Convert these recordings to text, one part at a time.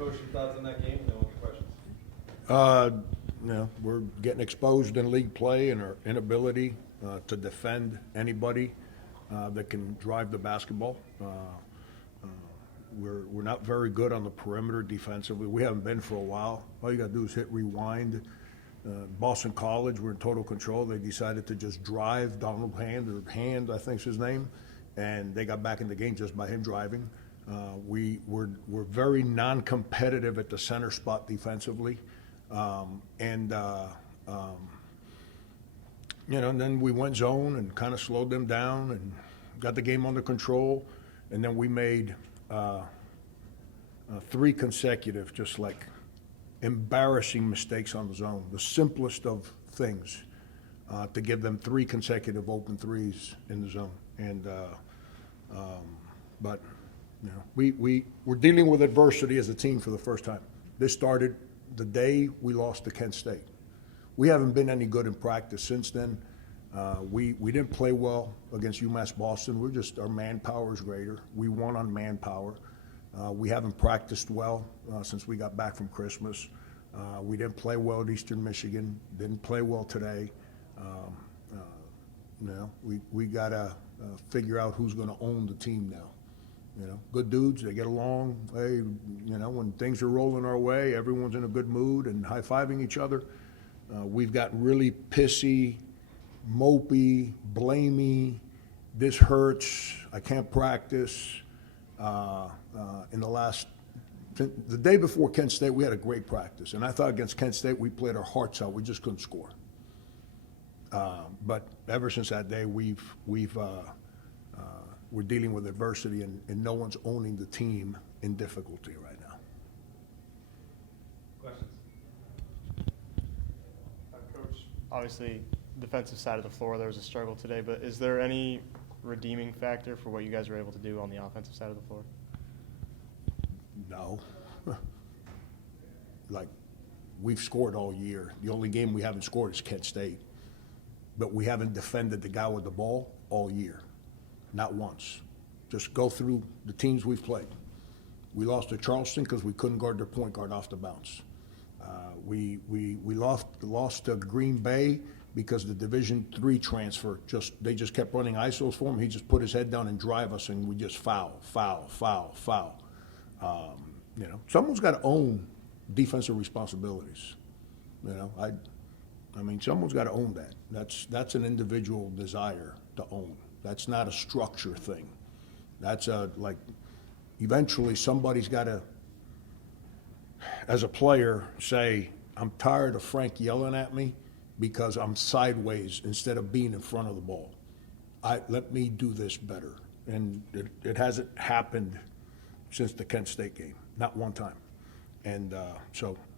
Coach, your thoughts on that game? Then we'll get questions. We're getting exposed in league play and our inability to defend anybody that can drive the basketball. We're not very good on the perimeter defensively. We haven't been for a while. All you got to do is hit rewind. Boston College, we're in total control. They decided to just drive Donald Hand, I think's his name, and they got back in the game just by him driving. We're very non-competitive at the center spot defensively, and then we went zone and kind of slowed them down and got the game under control, and then we made 3 consecutive, just like embarrassing mistakes on the zone, the simplest of things, to give them 3 consecutive open threes in the zone. And but we're dealing with adversity as a team for the first time. This started the day we lost to Kent State. We haven't been any good in practice since then. We didn't play well against UMass Boston. Our manpower is greater. We won on manpower. We haven't practiced well since we got back from Christmas. We didn't play well at Eastern Michigan. Didn't play well today. We got to figure out who's going to own the team now. Good dudes, they get along. Hey, when things are rolling our way, everyone's in a good mood and high-fiving each other. We've gotten really pissy, mopey, blamey. This hurts. I can't practice. In the day before Kent State, we had a great practice, and I thought against Kent State we played our hearts out. We just couldn't score. But ever since that day, we're dealing with adversity, and no one's owning the team in difficulty right now. Questions? Coach, obviously, defensive side of the floor, there was a struggle today, but is there any redeeming factor for what you guys were able to do on the offensive side of the floor? No. We've scored all year. The only game we haven't scored is Kent State. But we haven't defended the guy with the ball all year. Not once. Just go through the teams we've played. We lost to Charleston because we couldn't guard their point guard off the bounce. We lost to Green Bay because the Division III transfer, they just kept running ISOs for him. He just put his head down and drive us, and we just foul. Someone's got to own defensive responsibilities. Someone's got to own that. That's an individual desire to own. That's not a structure thing. That's eventually somebody's got to, as a player, say, I'm tired of Frank yelling at me because I'm sideways instead of being in front of the ball. Let me do this better. And it hasn't happened since the Kent State game, not one time. And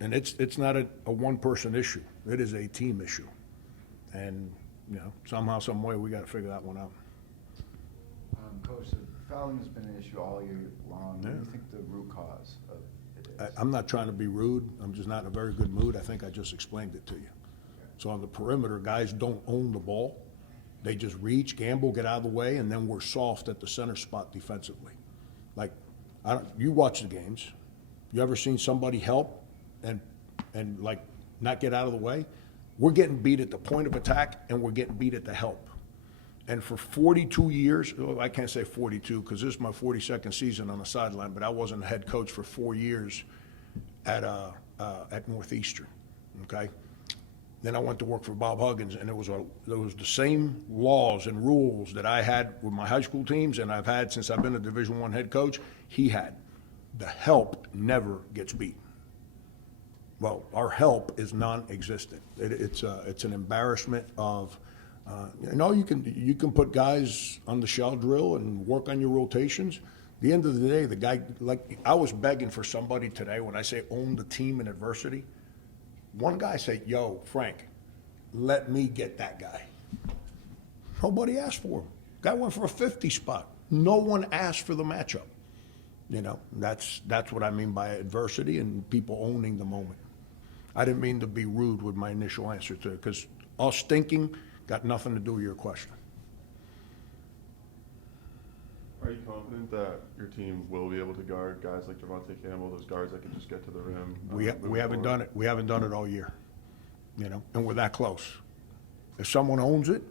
it's not a one-person issue. It is a team issue. And, somehow, some way, we got to figure that one out. Coach, the fouling has been an issue all year long. What do you think the root cause of it is? I'm not trying to be rude. I'm just not in a very good mood. I think I just explained it to you. Okay. So on the perimeter, guys don't own the ball. They just reach, gamble, get out of the way, and then we're soft at the center spot defensively. You watch the games. You ever seen somebody help and not get out of the way? We're getting beat at the point of attack, and we're getting beat at the help. And for 42 years, I can't say 42 because this is my 42nd season on the sideline, but I wasn't a head coach for 4 years at Northeastern, okay? Then I went to work for Bob Huggins, and there was the same laws and rules that I had with my high school teams and I've had since I've been a Division I head coach, he had. The help never gets beat. Well, our help is non-existent. It's an embarrassment of, you can put guys on the shell drill and work on your rotations. At the end of the day, the guy, I was begging for somebody today when I say own the team in adversity. One guy said, yo, Frank, let me get that guy. Nobody asked for him. Guy went for a 50 spot. No one asked for the matchup. That's what I mean by adversity and people owning the moment. I didn't mean to be rude with my initial answer to it, because us thinking got nothing to do with your question. Are you confident that your team will be able to guard guys like Javante Campbell, those guards that can just get to the rim? We moving haven't forward? done it. We haven't done it all year, and we're that close. If someone owns it,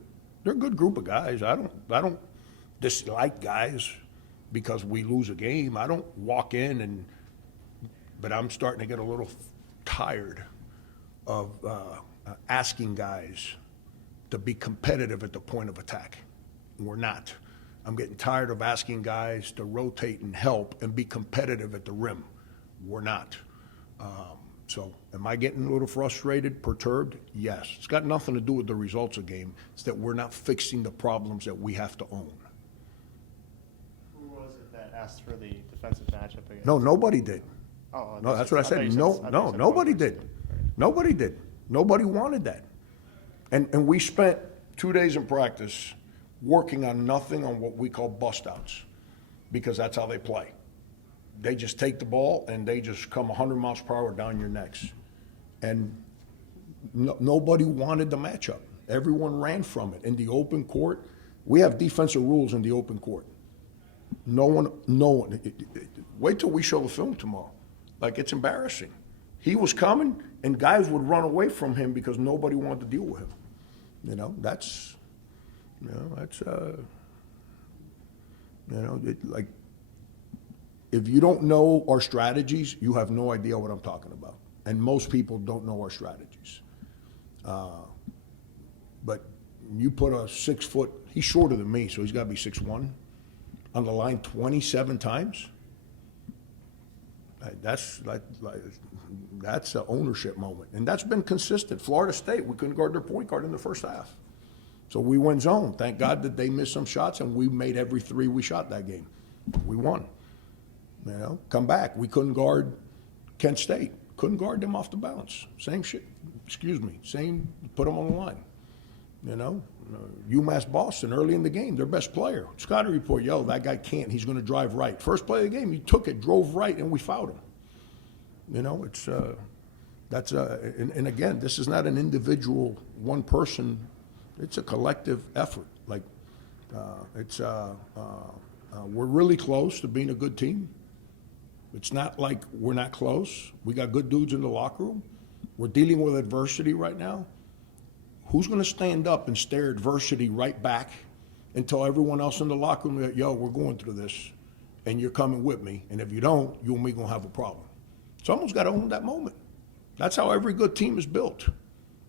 they're a good group of guys. I don't dislike guys because we lose a game. I don't walk in but I'm starting to get a little tired of asking guys to be competitive at the point of attack. We're not. I'm getting tired of asking guys to rotate and help and be competitive at the rim. We're not. So am I getting a little frustrated, perturbed? Yes. It's got nothing to do with the results of the game. It's that we're not fixing the problems that we have to own. Who was it that asked for the defensive matchup against? No, nobody did. Oh, No, that's what I thought said. you No, I thought you no, said nobody one person. did. Nobody did. Nobody wanted that. And we spent 2 days in practice working on nothing on what we call bust outs, because that's how they play. They just take the ball and they just come 100 miles per hour down your necks. And nobody wanted the matchup. Everyone ran from it. In the open court, we have defensive rules in the open court. No one, wait till we show the film tomorrow. Like, it's embarrassing. He was coming and guys would run away from him because nobody wanted to deal with him. Like, if you don't know our strategies, you have no idea what I'm talking about. And most people don't know our strategies. But you put a 6 foot, he's shorter than me, so he's got to be 6'1", on the line 27 times. That's an ownership moment. And that's been consistent. Florida State, we couldn't guard their point guard in the first half. So we went zone. Thank God that they missed some shots, and we made every three we shot that game. We won. Come back. We couldn't guard Kent State. Couldn't guard them off the bounce. Same shit. Same, put them on the line. UMass Boston, early in the game, their best player. Scotty report, that guy can't. He's going to drive right. First play of the game, he took it, drove right, and we fouled him. And again, this is not an individual, one person. It's a collective effort. We're really close to being a good team. It's not like we're not close. We got good dudes in the locker room. We're dealing with adversity right now. Who's going to stand up and stare adversity right back and tell everyone else in the locker room that, we're going through this, and you're coming with me, and if you don't, you and me going to have a problem? Someone's got to own that moment. That's how every good team is built.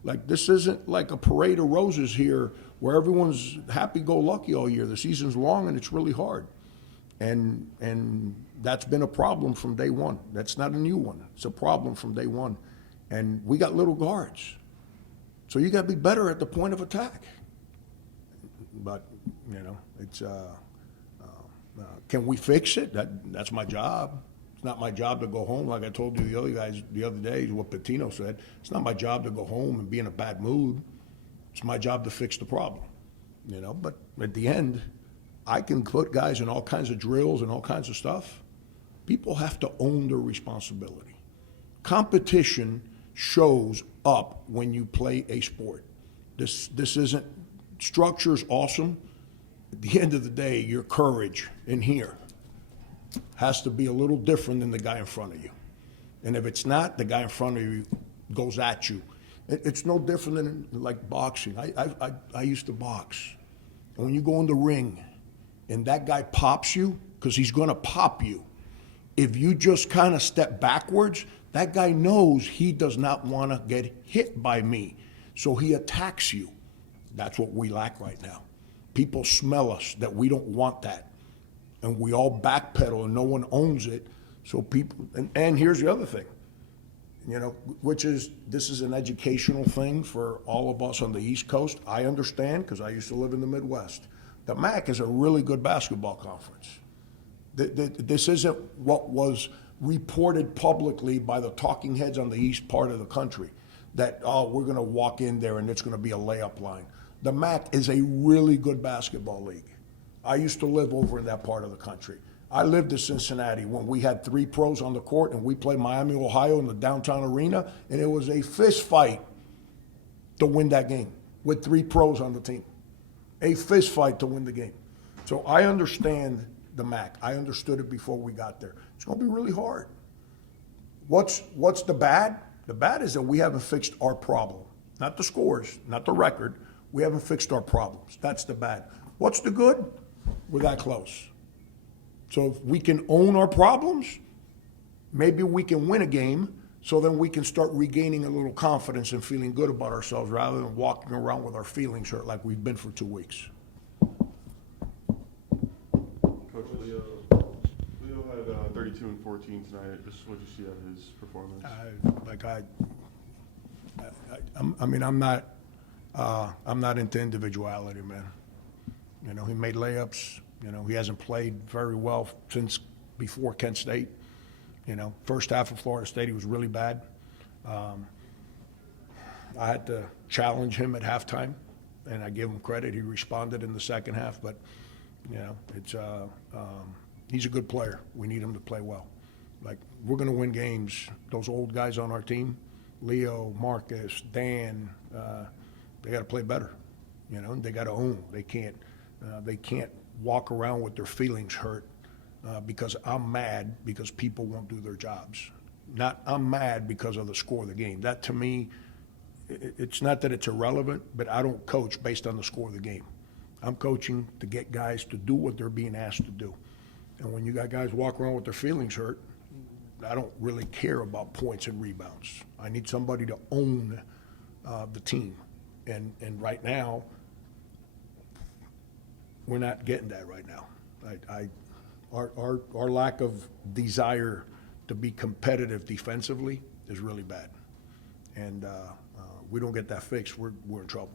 Like, this isn't like a parade of roses here where everyone's happy-go-lucky all year. The season's long and it's really hard. And that's been a problem from day one. That's not a new one. It's a problem from day one. And we got little guards. So you got to be better at the point of attack. But, can we fix it? That's my job. It's not my job to go home, like I told you the other guys the other day, what Patino said. It's not my job to go home and be in a bad mood. It's my job to fix the problem, But at the end, I can put guys in all kinds of drills and all kinds of stuff. People have to own their responsibility. Competition shows up when you play a sport. This isn't, structure's awesome. At the end of the day, your courage in here has to be a little different than the guy in front of you. And if it's not, the guy in front of you goes at you. It's no different than like boxing. I used to box. And when you go in the ring and that guy pops you, because he's going to pop you, if you just kind of step backwards, that guy knows he does not want to get hit by me. So he attacks you. That's what we lack right now. People smell us that we don't want that. And we all backpedal and no one owns it. So people, and here's the other thing, which is, this is an educational thing for all of us on the East Coast. I understand, because I used to live in the Midwest. The MAC is a really good basketball conference. This isn't what was reported publicly by the talking heads on the east part of the country, that, we're going to walk in there and it's going to be a layup line. The MAC is a really good basketball league. I used to live over in that part of the country. I lived in Cincinnati when we had 3 pros on the court and we played Miami, Ohio in the downtown arena, and it was a fist fight to win that game with 3 pros on the team. A fist fight to win the game. So I understand the MAC. I understood it before we got there. It's gonna be really hard. What's the bad? The bad is that we haven't fixed our problem. Not the scores, not the record. We haven't fixed our problems. That's the bad. What's the good? We're that close. So if we can own our problems, maybe we can win a game, so then we can start regaining a little confidence and feeling good about ourselves rather than walking around with our feelings hurt like we've been for 2 weeks. Coach Leo had 32 and 14 tonight. Just what did you see out of his performance? I'm not into individuality, man. You know, he made layups. You know, he hasn't played very well since before Kent State. You know, first half of Florida State, he was really bad. I had to challenge him at halftime, and I give him credit. He responded in the second half, but, you know, he's a good player. We need him to play well. Like, we're going to win games. Those old guys on our team, Leo, Marcus, Dan, they got to play better. You know, they got to own. They can't walk around with their feelings hurt because I'm mad because people won't do their jobs. Not I'm mad because of the score of the game. That, to me, it's not that it's irrelevant, but I don't coach based on the score of the game. I'm coaching to get guys to do what they're being asked to do. And when you got guys walk around with their feelings hurt, I don't really care about points and rebounds. I need somebody to own the team. And right now, we're not getting that right now. Our lack of desire to be competitive defensively is really bad. And we don't get that fixed, we're in trouble.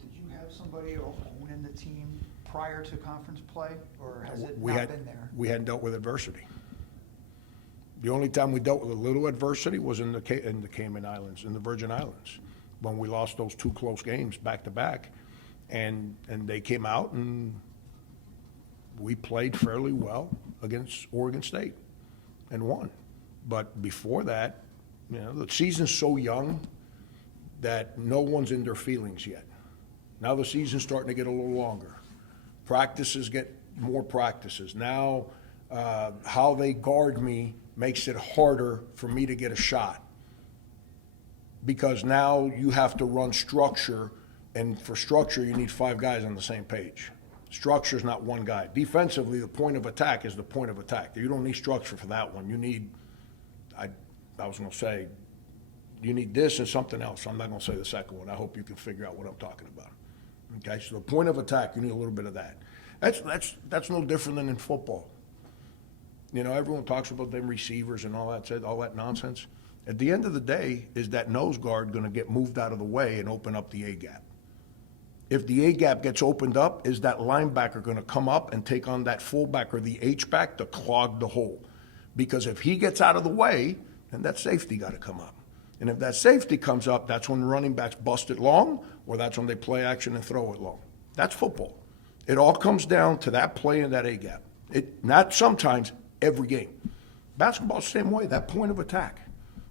Did you have somebody owning the team prior to conference play, or has it We not been there? We hadn't dealt with adversity. The only time we dealt with a little adversity was in the Cayman Islands, in the Virgin Islands, when we lost those 2 close games back to back, and they came out and we played fairly well against Oregon State and won. But before that, you know, the season's so young that no one's in their feelings yet. Now the season's starting to get a little longer. Practices get more practices. Now how they guard me makes it harder for me to get a shot, because now you have to run structure, and for structure you need 5 guys on the same page. Structure is not one guy. Defensively, the point of attack is the point of attack. You don't need structure for that one. You need, I was going to say, you need this and something else. I'm not going to say the second one. I hope you can figure out what I'm talking about. Okay, so the point of attack, you need a little bit of that. That's no different than in football. You know, everyone talks about them receivers and all that nonsense. At the end of the day, is that nose guard going to get moved out of the way and open up the A-gap? If the A-gap gets opened up, is that linebacker going to come up and take on that fullback or the H-back to clog the hole? Because if he gets out of the way, then that safety got to come up. And if that safety comes up, that's when running backs bust it long, or that's when they play action and throw it long. That's football. It all comes down to that play in that A-gap. Not sometimes, every game. Basketball's the same way, that point of attack.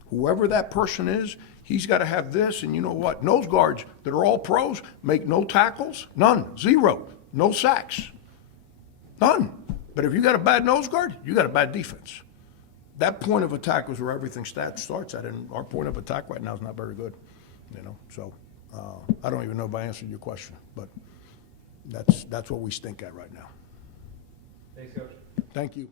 Whoever that person is, he's got to have this, and you know what? Nose guards that are all pros make no tackles, none, 0, no sacks, none. But if you got a bad nose guard, you got a bad defense. That point of attack is where everything starts at, and our point of attack right now is not very good. You know, so I don't even know if I answered your question, but that's what we stink at right now. Thanks, Coach. Thank you.